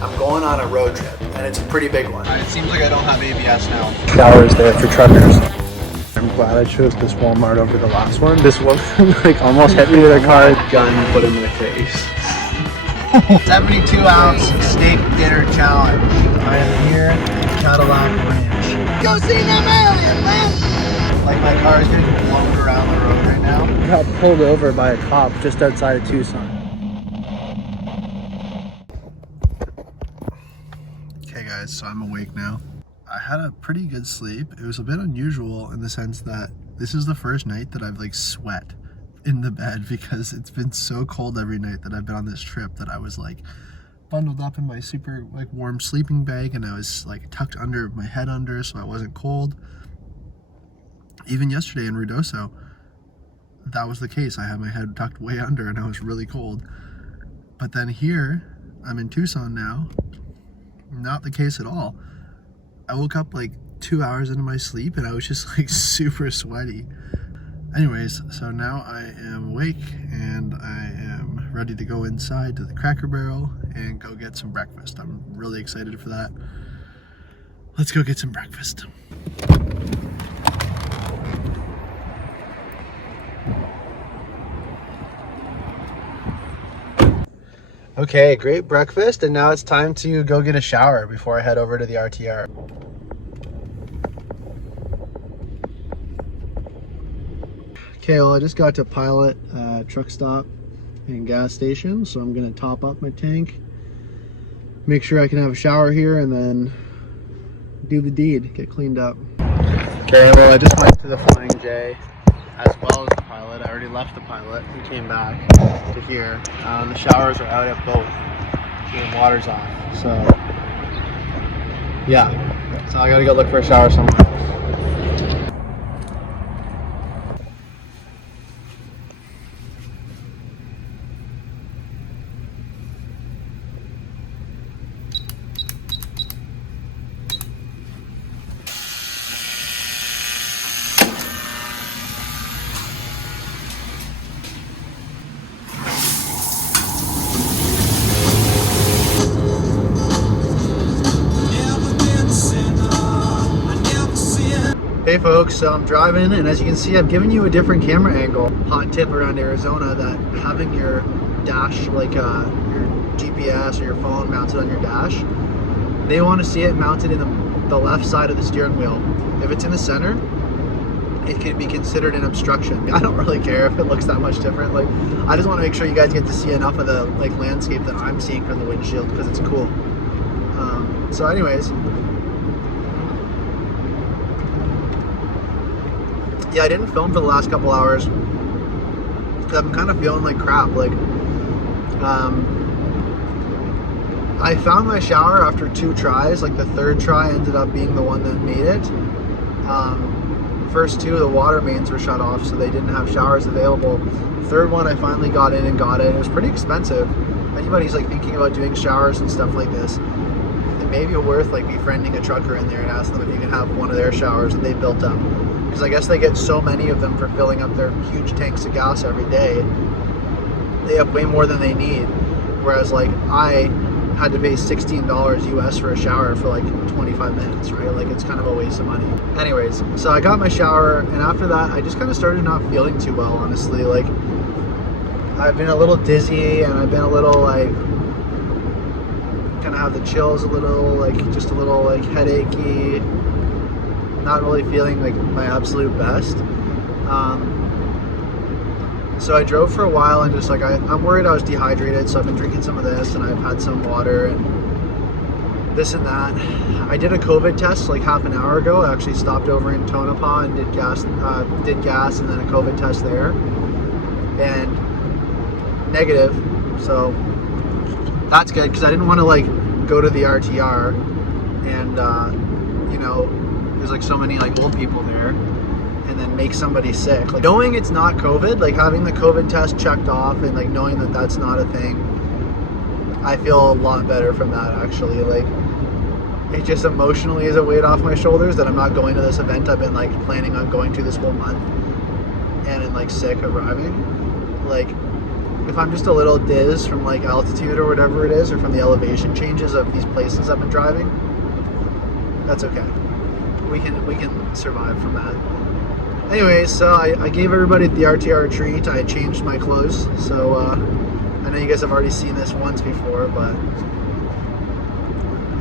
I'm going on a road trip, and it's a pretty big one. It seems like I don't have ABS now. Showers there for truckers. I'm glad I chose this Walmart over the last one. This woman like almost hit me with a car. Gun put in my face. 72-ounce steak dinner challenge. I am here at Cadillac Ranch. Go see them aliens, man! Like my car is getting blown around the road right now. I got pulled over by a cop just outside of Tucson. Okay guys, so I'm awake now. I had a pretty good sleep. It was a bit unusual in the sense that this is the first night that I've like sweat in the bed because it's been so cold every night that I've been on this trip that I was like bundled up in my super like warm sleeping bag and I was like tucked under my head under so I wasn't cold. Even yesterday in Ruidoso, that was the case. I had my head tucked way under and I was really cold. But then here, I'm in Tucson now, not the case at all. I woke up like 2 hours into my sleep and I was just like super sweaty. Anyways, so now I am awake and I am ready to go inside to the Cracker Barrel and go get some breakfast. I'm really excited for that. Let's go get some breakfast. Okay, great breakfast, and now it's time to go get a shower before I head over to the RTR. Okay, well I just got to Pilot truck stop and gas station, so I'm gonna top up my tank, make sure I can have a shower here, and then do the deed, get cleaned up. Okay, well I just went to the Flying J as well as the Pilot. I already left the Pilot and came back to here. The showers are out at both, so the water's off. So yeah, so I gotta go look for a shower somewhere else. Hey folks, so I'm driving and as you can see I've given you a different camera angle. Hot tip around Arizona that having your dash, like your GPS or your phone mounted on your dash, they want to see it mounted in the left side of the steering wheel. If it's in the center, it can be considered an obstruction. I don't really care if it looks that much different. Like, I just want to make sure you guys get to see enough of the like landscape that I'm seeing from the windshield because it's cool. So anyways, yeah, I didn't film for the last couple hours because I'm kind of feeling like crap. Like, I found my shower after 2 tries. Like the third try ended up being the one that made it. First 2, the water mains were shut off, so they didn't have showers available. Third one, I finally got in and got it. It was pretty expensive. If anybody's like thinking about doing showers and stuff like this, it may be worth like befriending a trucker in there and asking them if you can have one of their showers that they built up. Because I guess they get so many of them for filling up their huge tanks of gas every day. They have way more than they need. Whereas like I had to pay $16 US for a shower for like 25 minutes, right? Like it's kind of a waste of money. Anyways, so I got my shower and after that I just kind of started not feeling too well, honestly. Like I've been a little dizzy and I've been a little like kind of have the chills a little, like just a little like headachy. Not really feeling like my absolute best. So I drove for a while and just like I'm worried I was dehydrated, so I've been drinking some of this and I've had some water and this and that. I did a COVID test like half an hour ago. I actually stopped over in Tonopah and did gas and then a COVID test there and negative, so that's good because I didn't want to like go to the RTR and you know, there's like so many like old people there and then make somebody sick. Like knowing it's not COVID, like having the COVID test checked off and like knowing that that's not a thing, I feel a lot better from that actually. Like it just emotionally is a weight off my shoulders that I'm not going to this event I've been like planning on going to this whole month and like sick of arriving. Like if I'm just a little dizz from like altitude or whatever it is, or from the elevation changes of these places I've been driving, that's okay. We can survive from that. Anyways, so I gave everybody the RTR treat. I changed my clothes, so I know you guys have already seen this once before, but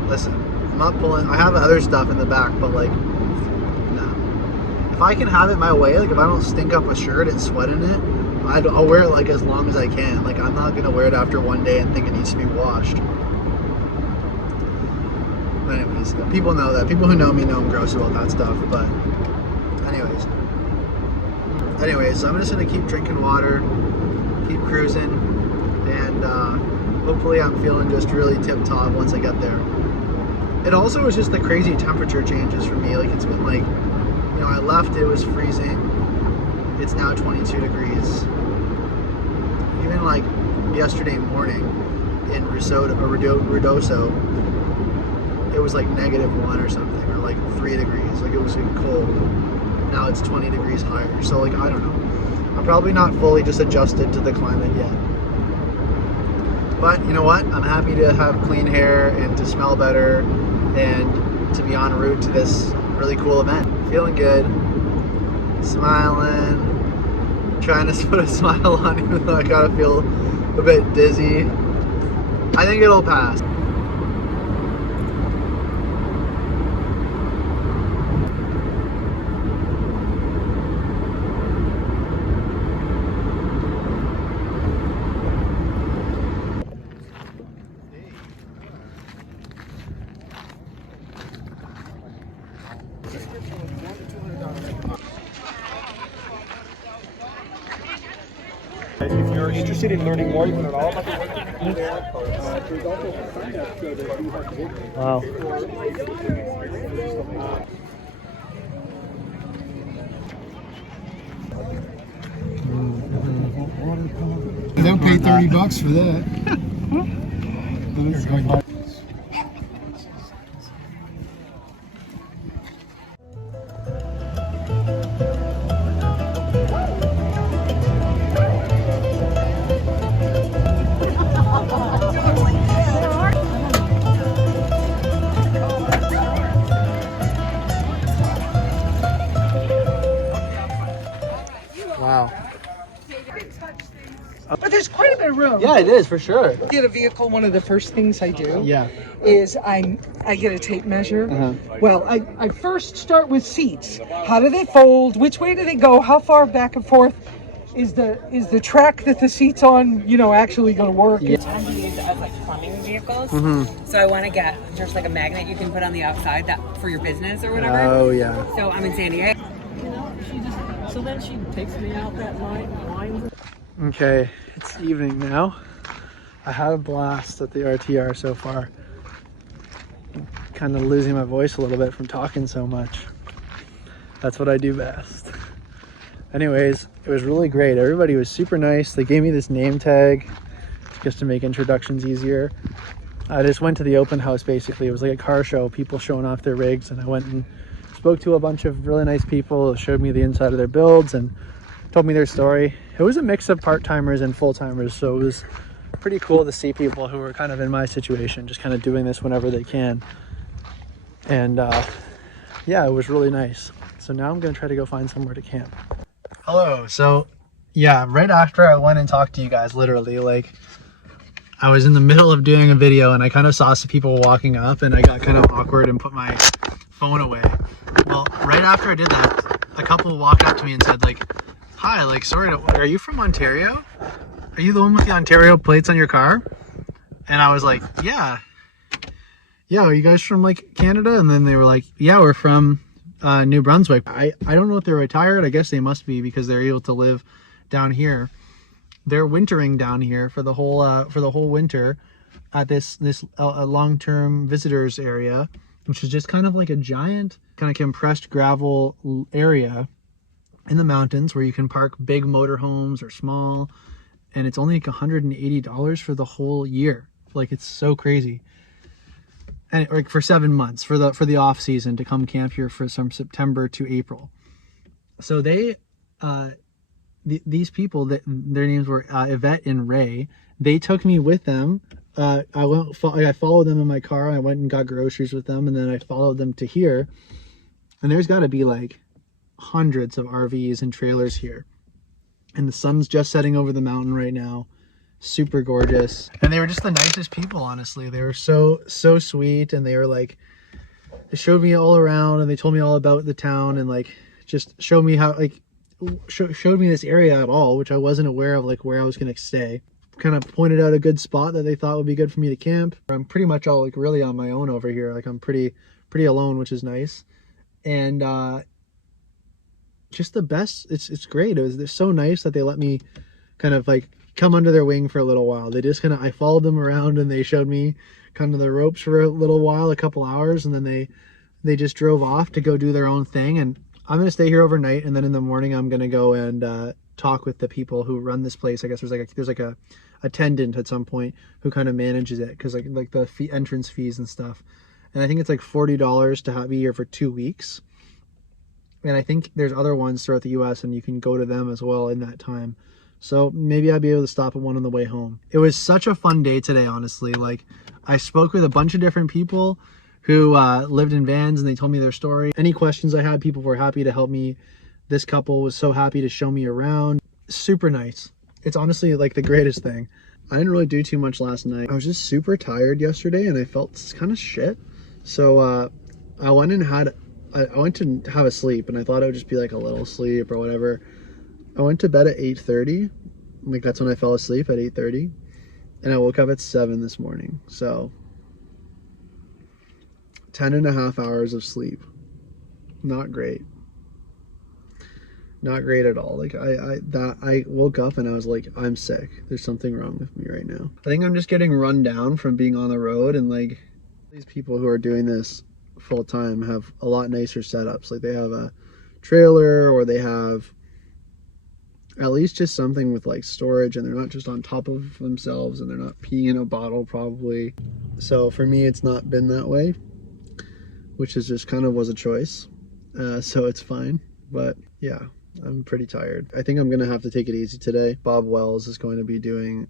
listen, I'm not pulling. I have other stuff in the back, but like, no. If I can have it my way, like if I don't stink up a shirt and sweat in it, I'll wear it like as long as I can. Like I'm not gonna wear it after one day and think it needs to be washed. But anyways, people know that. People who know me know I'm gross about that stuff. But anyways, so I'm just gonna keep drinking water, keep cruising, and hopefully I'm feeling just really tip-top once I get there. It also was just the crazy temperature changes for me. Like it's been like, you know, I left, it was freezing. It's now 22 degrees. Even like yesterday morning in Ruidoso, it was like -1 or something, or like 3 degrees. Like it was like cold. Now it's 20 degrees higher. So like, I don't know. I'm probably not fully just adjusted to the climate yet. But you know what? I'm happy to have clean hair and to smell better and to be en route to this really cool event. Feeling good, smiling, trying to put a smile on even though I gotta feel a bit dizzy. I think it'll pass. If you're interested in learning more, you can learn all about the Wow. They'll pay $30 for that. Wow. But there's quite a bit of room. Yeah, it is for sure. Get a vehicle. One of the first things I do Yeah. is I get a tape measure. Well, I first start with seats. How do they fold? Which way do they go? How far back and forth is the track that the seat's on? You know, actually going to work? Tend to use as like plumbing vehicles. So I want to get just like a magnet you can put on the outside that for your business or whatever. Oh yeah. So I'm in San Diego. You know, so then she takes me out that line. Okay, it's evening now. I had a blast at the RTR so far. Kind of losing my voice a little bit from talking so much. That's what I do best. Anyways, it was really great. Everybody was super nice. They gave me this name tag just to make introductions easier. I just went to the open house basically. It was like a car show, people showing off their rigs, and I went and spoke to a bunch of really nice people that showed me the inside of their builds and told me their story. It was a mix of part-timers and full-timers, so it was pretty cool to see people who were kind of in my situation, just kind of doing this whenever they can. And yeah, it was really nice. So now I'm gonna try to go find somewhere to camp. Hello. So yeah, right after I went and talked to you guys, literally, like I was in the middle of doing a video and I kind of saw some people walking up and I got kind of awkward and put my phone away. Well, right after I did that, a couple walked up to me and said like, hi, like, sorry, are you from Ontario? Are you the one with the Ontario plates on your car? And I was like, yeah, are you guys from like Canada? And then they were like, yeah, we're from New Brunswick. I don't know if they're retired. I guess they must be because they're able to live down here. They're wintering down here for the whole winter at this long-term visitors area, which is just kind of like a giant kind of compressed gravel area in the mountains where you can park big motorhomes or small, and it's only like $180 for the whole year. Like, it's so crazy. And like for 7 months for the off season to come camp here from September to April. So they these people, that their names were Yvette and Ray, they took me with them. I followed them in my car. I went and got groceries with them, and then I followed them to here. And there's got to be like hundreds of RVs and trailers here. And the sun's just setting over the mountain right now. Super gorgeous. And they were just the nicest people, honestly. They were so sweet, and they were like, they showed me all around, and they told me all about the town, and like just showed me how, like, showed me this area at all, which I wasn't aware of, like where I was gonna stay. Kind of pointed out a good spot that they thought would be good for me to camp. I'm pretty much all like really on my own over here. Like I'm pretty alone, which is nice. And just the best. It's great. They're so nice that they let me kind of like come under their wing for a little while. They just I followed them around, and they showed me kind of the ropes for a little while, a couple hours, and then they just drove off to go do their own thing. And I'm gonna stay here overnight, and then in the morning I'm gonna go and talk with the people who run this place. I guess there's like a attendant at some point who kind of manages it, because like the entrance fees and stuff. And I think it's like $40 to be here for 2 weeks. And I think there's other ones throughout the U.S. and you can go to them as well in that time. So maybe I'll be able to stop at one on the way home. It was such a fun day today, honestly. Like I spoke with a bunch of different people who lived in vans, and they told me their story. Any questions I had, people were happy to help me. This couple was so happy to show me around. Super nice. It's honestly like the greatest thing. I didn't really do too much last night. I was just super tired yesterday, and I felt kind of shit. So I went to have a sleep, and I thought it would just be like a little sleep or whatever. I went to bed at 8:30. Like that's when I fell asleep, at 8:30. And I woke up at 7 this morning. So 10.5 hours of sleep. Not great. Not great at all. Like I woke up and I was like, I'm sick. There's something wrong with me right now. I think I'm just getting run down from being on the road, and like these people who are doing this full time have a lot nicer setups. Like they have a trailer, or they have at least just something with like storage, and they're not just on top of themselves, and they're not peeing in a bottle probably. So for me, it's not been that way, which is just kind of was a choice. So it's fine. But yeah, I'm pretty tired. I think I'm gonna have to take it easy today. Bob Wells is going to be doing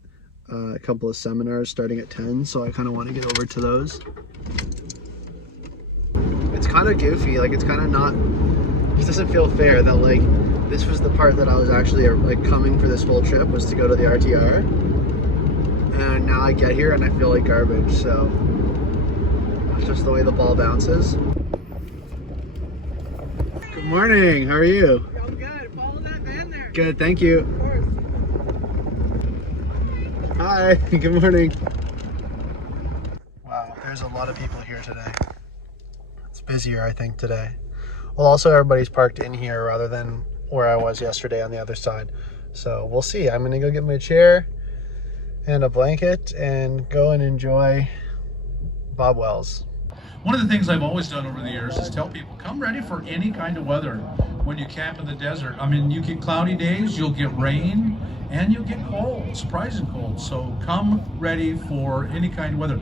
a couple of seminars starting at 10, so I kind of want to get over to those. It's kind of goofy. Like it's kind of not, it doesn't feel fair that like this was the part that I was actually like coming for this whole trip, was to go to the RTR, and now I get here and I feel like garbage. So that's just the way the ball bounces. Good morning, how are you? I'm good. Follow that van there. Good, thank you. Of course. Hi, good morning. Wow, there's a lot of people here today. It's busier, I think, today. Well, also everybody's parked in here rather than where I was yesterday on the other side. So we'll see. I'm gonna go get my chair and a blanket and go and enjoy Bob Wells. One of the things I've always done over the years is tell people, come ready for any kind of weather when you camp in the desert. I mean, you get cloudy days, you'll get rain, and you'll get cold, surprising cold. So come ready for any kind of weather.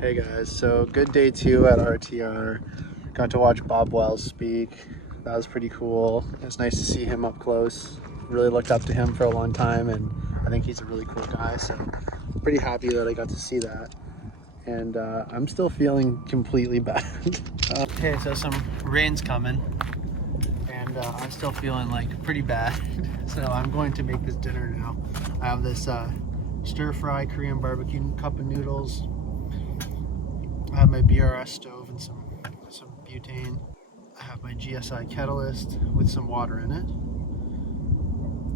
Hey guys, so good day 2 at RTR. Got to watch Bob Wells speak. That was pretty cool. It was nice to see him up close. Really looked up to him for a long time, and I think he's a really cool guy, so I'm pretty happy that I got to see that. And I'm still feeling completely bad. Okay, so some rain's coming, and I'm still feeling like pretty bad. So I'm going to make this dinner now. I have this stir-fry Korean barbecue cup of noodles. I have my BRS stove and some butane. I have my GSI Catalyst with some water in it.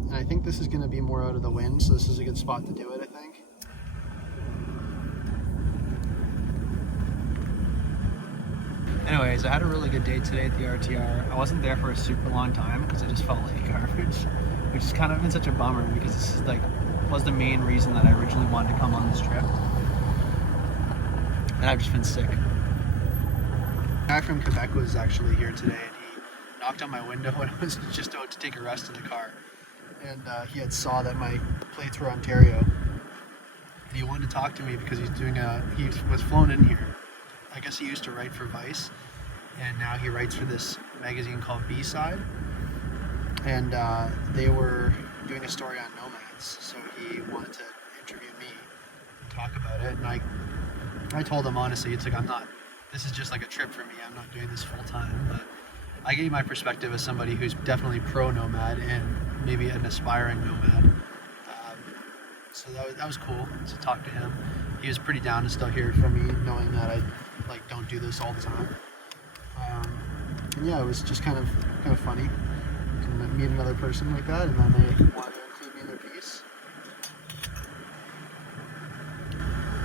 And I think this is going to be more out of the wind, so this is a good spot to do it, I think. Anyways, I had a really good day today at the RTR. I wasn't there for a super long time because I just felt like garbage, which has kind of been such a bummer because this is like was the main reason that I originally wanted to come on this trip. And I've just been sick. The guy from Quebec was actually here today, and he knocked on my window when I was just out to take a rest in the car. And he had saw that my plates were Ontario. and he wanted to talk to me because he was flown in here. I guess he used to write for Vice, and now he writes for this magazine called B-Side. And they were doing a story on nomads, so he wanted to interview me and talk about it. And I told him honestly, it's like, this is just like a trip for me. I'm not doing this full time, but I gave my perspective as somebody who's definitely pro-nomad and maybe an aspiring nomad. So that was cool to talk to him. He was pretty down to still hear from me, knowing that I don't do this all the time. And yeah, it was just kind of funny to meet another person like that, and then they wanted to include me in their piece.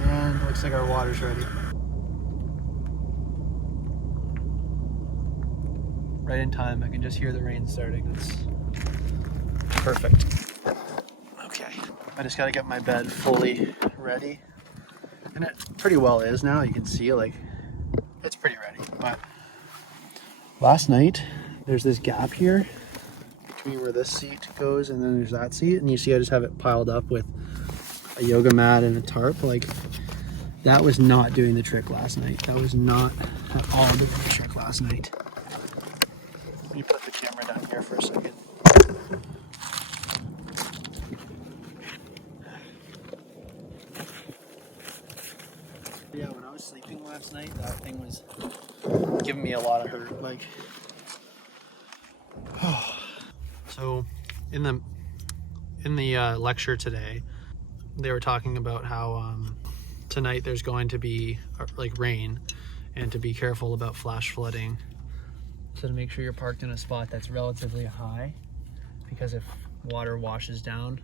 And it looks like our water's ready. Right in time, I can just hear the rain starting. It's perfect. Okay, I just gotta get my bed fully ready. And it pretty well is now. You can see, like, it's pretty ready. But last night, there's this gap here between where this seat goes and then there's that seat. And you see I just have it piled up with a yoga mat and a tarp. Like, that was not doing the trick last night. That was not at all doing the trick last night. Let me put the camera down here for a second. Yeah, when I was sleeping last night, that thing was giving me a lot of hurt. Like, so in the lecture today, they were talking about how tonight there's going to be like rain, and to be careful about flash flooding. So to make sure you're parked in a spot that's relatively high, because if water washes down,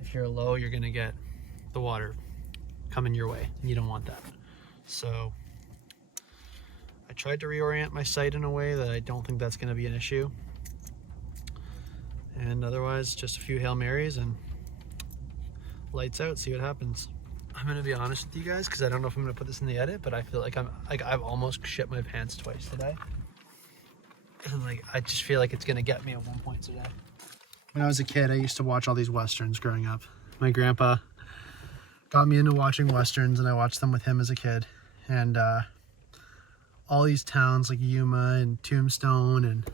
if you're low, you're gonna get the water coming your way. You don't want that. So I tried to reorient my sight in a way that I don't think that's gonna be an issue. And otherwise, just a few Hail Marys and lights out, see what happens. I'm gonna be honest with you guys, because I don't know if I'm gonna put this in the edit, but I feel like I've almost shit my pants twice today. And like, I just feel like it's gonna get me at one point today. When I was a kid, I used to watch all these Westerns growing up. My grandpa got me into watching Westerns, and I watched them with him as a kid. And all these towns like Yuma and Tombstone, and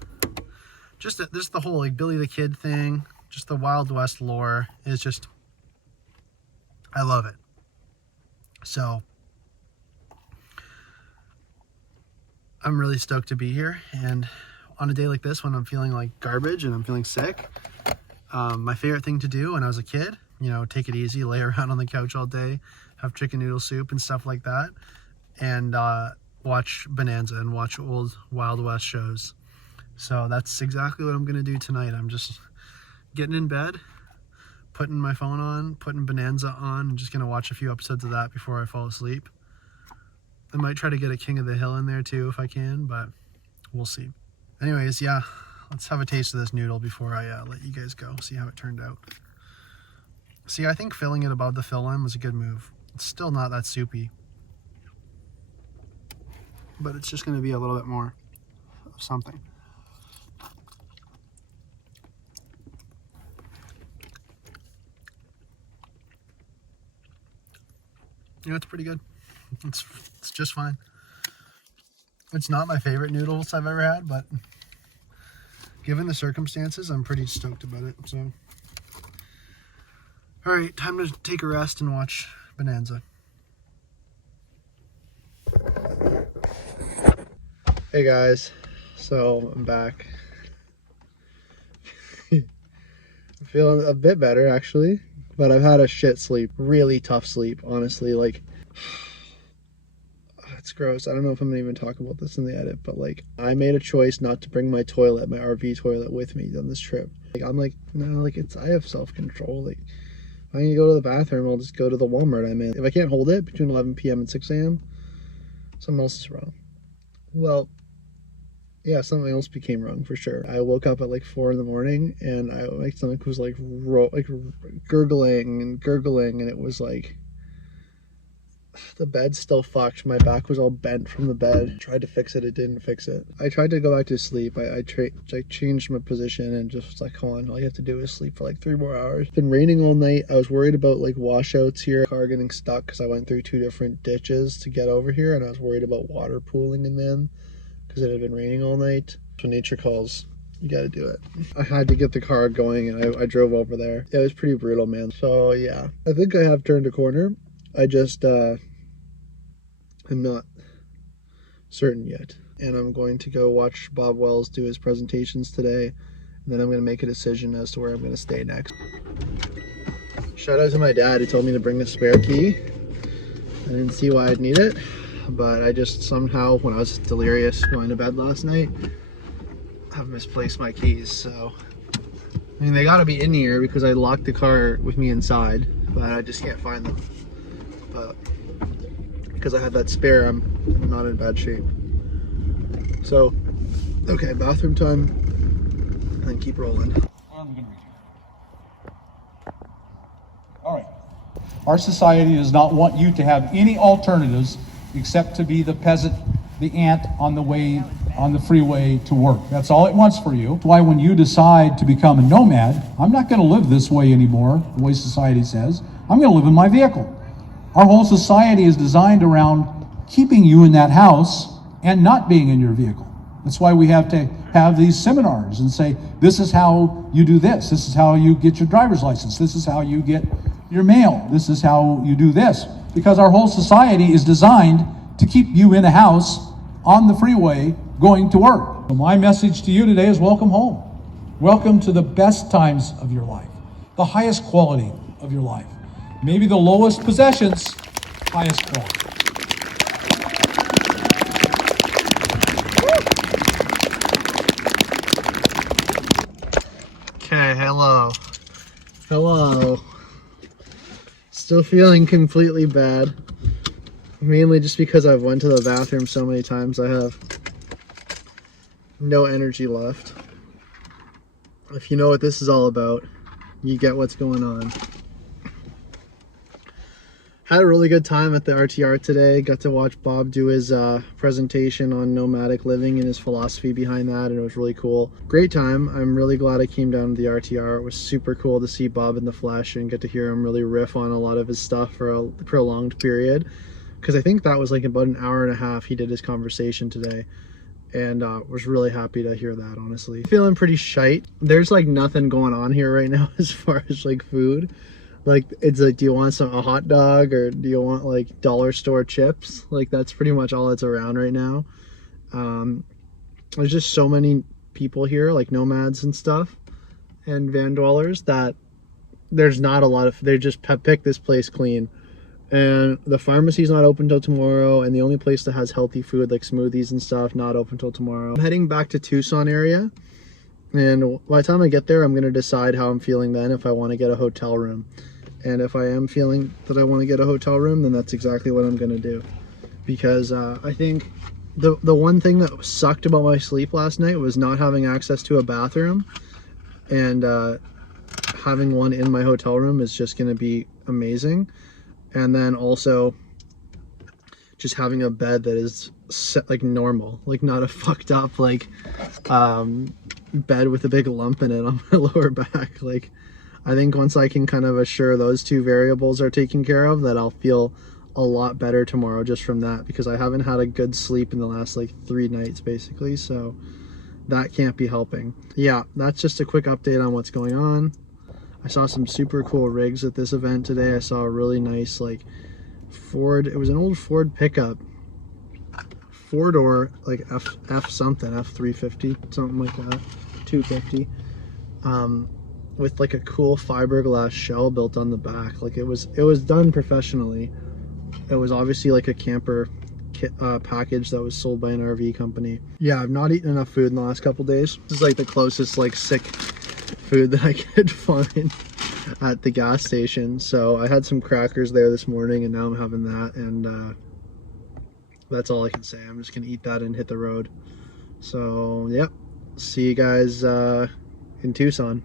just the whole like Billy the Kid thing, just the Wild West lore is just, I love it. So I'm really stoked to be here, and on a day like this when I'm feeling like garbage and I'm feeling sick, my favorite thing to do when I was a kid, you know, take it easy, lay around on the couch all day, have chicken noodle soup and stuff like that, and watch Bonanza and watch old Wild West shows. So that's exactly what I'm gonna do tonight. I'm just getting in bed, putting my phone on, putting Bonanza on, and just gonna watch a few episodes of that before I fall asleep. I might try to get a King of the Hill in there too if I can, but we'll see. Anyways, yeah, let's have a taste of this noodle before I let you guys go, see how it turned out. See, I think filling it above the fill line was a good move. It's still not that soupy, but it's just going to be a little bit more of something. You know, it's pretty good. It's just fine. It's not my favorite noodles I've ever had, but given the circumstances, I'm pretty stoked about it. So, all right, time to take a rest and watch Bonanza. Hey guys, so I'm back. I'm feeling a bit better actually, but I've had a shit sleep, really tough sleep, honestly. Like, it's gross. I don't know if I'm gonna even talk about this in the edit, but like, I made a choice not to bring my toilet, my RV toilet, with me on this trip. Like, I'm like, no, like, I have self-control. Like, if I need to go to the bathroom, I'll just go to the Walmart I'm in. If I can't hold it between 11 p.m. and 6 a.m., something else is wrong. Well, yeah, something else became wrong for sure. I woke up at like 4 in the morning, and my stomach was like gurgling, and it was like, The bed's still fucked. My back was all bent from the bed. Tried to fix it, it didn't fix it. I tried to go back to sleep. I changed my position and just was like, come on, all you have to do is sleep for like 3 more hours. It's been raining all night. I was worried about like washouts here. Car getting stuck because I went through 2 different ditches to get over here, and I was worried about water pooling in them because it had been raining all night. When nature calls, you gotta do it. I had to get the car going and I drove over there. It was pretty brutal, man. So yeah, I think I have turned a corner. I just, I'm not certain yet. And I'm going to go watch Bob Wells do his presentations today. And then I'm going to make a decision as to where I'm going to stay next. Shout out to my dad who told me to bring a spare key. I didn't see why I'd need it, but I just somehow, when I was delirious going to bed last night, have misplaced my keys. So, I mean, they got to be in here because I locked the car with me inside, but I just can't find them. But because I had that spare, I'm not in bad shape. So, okay, bathroom time, and then keep rolling. All right. Our society does not want you to have any alternatives except to be the peasant, the ant on the freeway to work. That's all it wants for you. That's why when you decide to become a nomad, I'm not going to live this way anymore, the way society says. I'm going to live in my vehicle. Our whole society is designed around keeping you in that house and not being in your vehicle. That's why we have to have these seminars and say, this is how you do this. This is how you get your driver's license. This is how you get your mail. This is how you do this. Because our whole society is designed to keep you in a house on the freeway going to work. So my message to you today is welcome home. Welcome to the best times of your life, the highest quality of your life. Maybe the lowest possessions, highest quality. Okay, hello. Still feeling completely bad. Mainly just because I've went to the bathroom so many times, I have no energy left. If you know what this is all about, you get what's going on. Had a really good time at the RTR today. Got to watch Bob do his presentation on nomadic living and his philosophy behind that, and it was really cool. Great time. I'm really glad I came down to the RTR. It was super cool to see Bob in the flesh and get to hear him really riff on a lot of his stuff for a prolonged period. Because I think that was like about an hour and a half he did his conversation today. And was really happy to hear that, honestly. Feeling pretty shite. There's like nothing going on here right now as far as like food. Like, it's like, do you want a hot dog, or do you want like dollar store chips? Like, that's pretty much all that's around right now. There's just so many people here, like nomads and stuff, and van dwellers, that there's not a lot of, they just pick this place clean. And the pharmacy's not open till tomorrow, and the only place that has healthy food like smoothies and stuff not open till tomorrow. I'm heading back to Tucson area, and by the time I get there, I'm going to decide how I'm feeling then, if I want to get a hotel room. And if I am feeling that I want to get a hotel room, then that's exactly what I'm going to do. Because I think the one thing that sucked about my sleep last night was not having access to a bathroom, and having one in my hotel room is just going to be amazing. And then also just having a bed that is set like normal, like not a fucked up like bed with a big lump in it on my lower back. Like, I think once I can kind of assure those two variables are taken care of, that I'll feel a lot better tomorrow just from that, because I haven't had a good sleep in the last like 3 nights basically, so that can't be helping. Yeah, that's just a quick update on what's going on. I saw some super cool rigs at this event today. I saw a really nice like Ford, it was an old Ford pickup, 4-door, like F something, F350, something like that, 250, with like a cool fiberglass shell built on the back. Like, it was done professionally. It was obviously like a camper package that was sold by an RV company. Yeah, I've not eaten enough food in the last couple days. This is like the closest like sick food that I could find at the gas station. So I had some crackers there this morning, and now I'm having that, and that's all I can say. I'm just gonna eat that and hit the road. So yep, see you guys in Tucson.